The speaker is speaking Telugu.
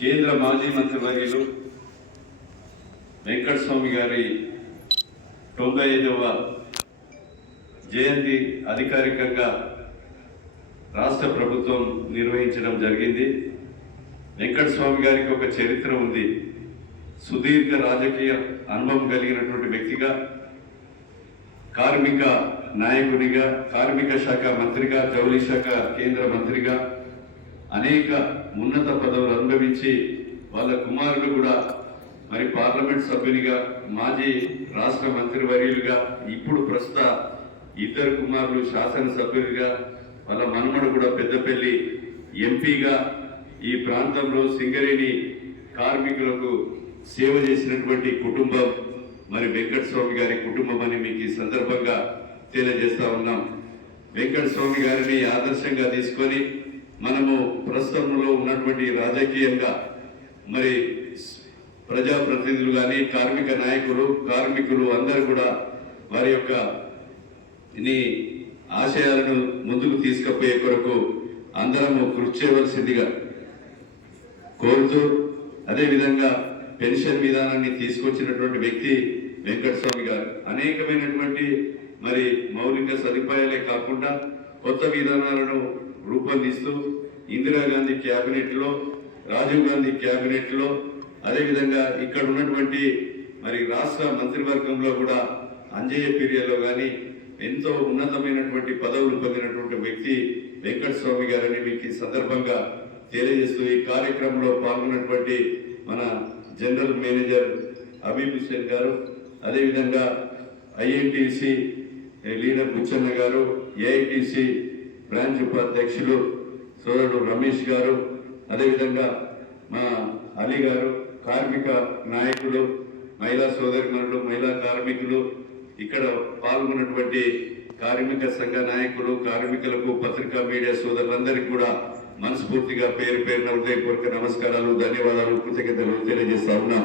కేంద్ర మాజీ మంత్రివర్యులు వెంకటస్వామి గారి తొంభై ఐదవ జయంతి అధికారికంగా రాష్ట్ర ప్రభుత్వం నిర్వహించడం జరిగింది. వెంకటస్వామి గారికి ఒక చరిత్ర ఉంది. సుదీర్ఘ రాజకీయ అనుభవం కలిగినటువంటి వ్యక్తిగా కార్మిక నాయకునిగా కార్మిక శాఖ మంత్రిగా జౌళి శాఖ కేంద్ర మంత్రిగా అనేక ఉన్నత పదవులు అనుభవించి వాళ్ళ కుమారులు కూడా మరి పార్లమెంట్ సభ్యునిగా మాజీ రాష్ట్ర మంత్రివర్యులుగా ఇప్పుడు ప్రస్తుత ఇద్దరు కుమారులు శాసనసభ్యులుగా వాళ్ళ మనమడు కూడా పెద్దపల్లి ఎంపీగా ఈ ప్రాంతంలో సింగరేణి కార్మికులకు సేవ చేసినటువంటి కుటుంబం మరి వెంకటస్వామి గారి కుటుంబం అని మీకు ఈ సందర్భంగా తెలియజేస్తా ఉన్నాం. వెంకటస్వామి గారిని ఆదర్శంగా తీసుకొని మనము ప్రస్తుతంలో ఉన్నటువంటి రాజకీయంగా మరి ప్రజాప్రతినిధులు కానీ కార్మిక నాయకులు కార్మికులు అందరూ కూడా వారి యొక్క ఆశయాలను ముందుకు తీసుకుపోయే కొరకు అందరము కృషి చేయవలసిందిగా కోరుతూ అదేవిధంగా పెన్షన్ విధానాన్ని తీసుకొచ్చినటువంటి వ్యక్తి వెంకటస్వామి గారు. అనేకమైనటువంటి మరి మౌలిక సదుపాయాలే కాకుండా కొత్త విధానాలను రూపొందిస్తూ ఇందిరాగాంధీ క్యాబినెట్లో రాజీవ్ గాంధీ క్యాబినెట్లో అదేవిధంగా ఇక్కడ ఉన్నటువంటి మరి రాష్ట్ర మంత్రివర్గంలో కూడా అంజయ్య పీరియడ్లో కానీ ఎంతో ఉన్నతమైనటువంటి పదవులు పొందినటువంటి వ్యక్తి వెంకటస్వామి గారని మీకు ఈ సందర్భంగా తెలియజేస్తూ ఈ కార్యక్రమంలో పాల్గొన్నటువంటి మన జనరల్ మేనేజర్ హబీబ్ గారు అదేవిధంగా ఐఎన్టీసీ లీడర్ బుచ్చన్న గారు ఏఐటిసి బ్రాంచ్ ఉపాధ్యక్షులు సోదరుడు రమేష్ గారు అదేవిధంగా మా అలీ గారు కార్మిక నాయకులు మహిళా సోదరిమణులు మహిళా కార్మికులు ఇక్కడ పాల్గొన్నటువంటి కార్మిక సంఘ నాయకులు కార్మికులకు పత్రికా మీడియా సోదరులందరికీ కూడా మనస్ఫూర్తిగా పేరు పేరున హృదయపూర్వక నమస్కారాలు ధన్యవాదాలు కృతజ్ఞతలు తెలియజేస్తా ఉన్నాం.